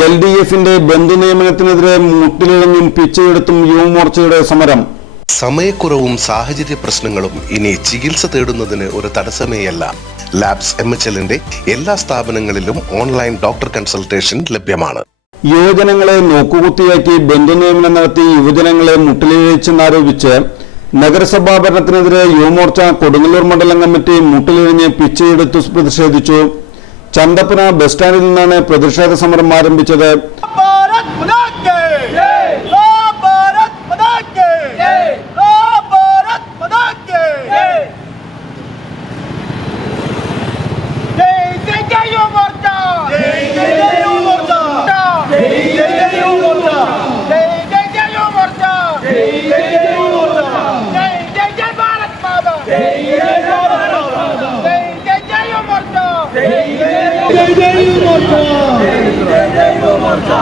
L D എഫിന്റെ ബന്ധുനിയമനത്തിനെതിരെ മുട്ടിലിഴഞ്ഞും പിച്ചയെടുത്തും യുവമോർച്ചയുടെ സമരം. സമയക്കുറവും സാഹചര്യ പ്രശ്നങ്ങളും ഇനി ചികിത്സ തേടുന്നതിന് ഒരു തടസ്സമേയല്ല. ലാബ്സ് എം എച്ച് എല്ലിന്റെ എല്ലാ സ്ഥാപനങ്ങളിലും ഓൺലൈൻ ഡോക്ടർ കൺസൾട്ടേഷൻ ലഭ്യമാണ്. യുവജനങ്ങളെ നോക്കുകുത്തിയാക്കി ബന്ധുനിയമനം നടത്തി യുവജനങ്ങളെ മുട്ടിലിഴച്ചെന്നാരോപിച്ച് നഗരസഭാ ഭരണത്തിനെതിരെ യുവമോർച്ച കൊടുങ്ങല്ലൂർ മണ്ഡലം കമ്മിറ്റി മുട്ടിലിഴിഞ്ഞ് പിച്ചയെടുത്തു പ്രതിഷേധിച്ചു. ചന്തപ്പന ബസ് സ്റ്റാൻഡിൽ നിന്നാണ് പ്രതിഷേധ സമരം ആരംഭിച്ചത്. জয় জয় মোর্চা জয় জয় মোর্চা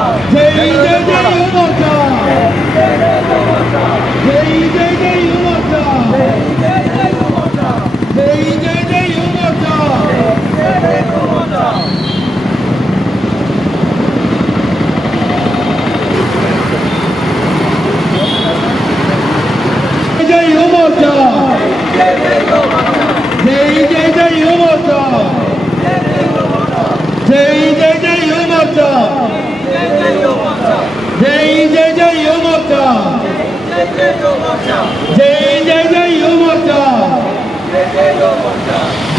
ജയ് ജയ് ജയ് യുവമോർച്ച.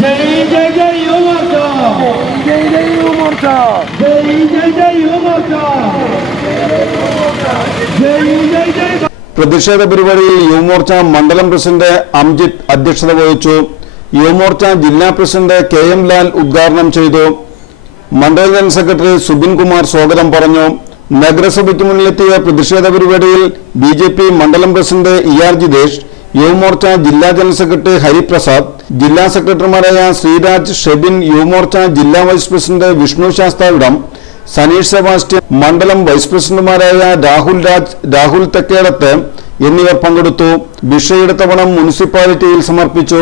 ജയ് ജയ് ജയ് യുവമോർച്ച. ജയ് ജയ് യുവമോർച്ച ജയ് ജയ് ജയ് യുവമോർച്ച ജയ് ജയ് ജയ് പ്രതിഷേധ പരിപാടിയിൽ യുവമോർച്ച മണ്ഡലം പ്രസിഡന്റ് അംജിത് അധ്യക്ഷത വഹിച്ചു. യുവമോർച്ച ജില്ലാ പ്രസിഡന്റ് കെ എം ലാൽ ഉദ്ഘാടനം ചെയ്തു. മണ്ഡലം ജനറൽ സെക്രട്ടറി സുബിൻ കുമാർ സ്വാഗതം പറഞ്ഞു. നഗരസഭയ്ക്ക് മുന്നിലെത്തിയ പ്രതിഷേധ പരിപാടിയിൽ ബി ജെ പി മണ്ഡലം president E R Jithesh Yuvamorcha ജില്ലാ ജനറൽ സെക്രട്ടറി ഹരിപ്രസാദ് ജില്ലാ സെക്രട്ടറിമാരായ ശ്രീരാജ് ഷെബിൻ യുവമോർച്ച ജില്ലാ vice president Vishnu Sasthavidam Saneesh Sebastian മണ്ഡലം വൈസ് പ്രസിഡന്റുമാരായ രാഹുൽ രാജ് രാഹുൽ തെക്കേടത്ത് എന്നിവർ പങ്കെടുത്തു. ബിഷയുടെ തവണ മുനിസിപ്പാലിറ്റിയിൽ സമർപ്പിച്ചു.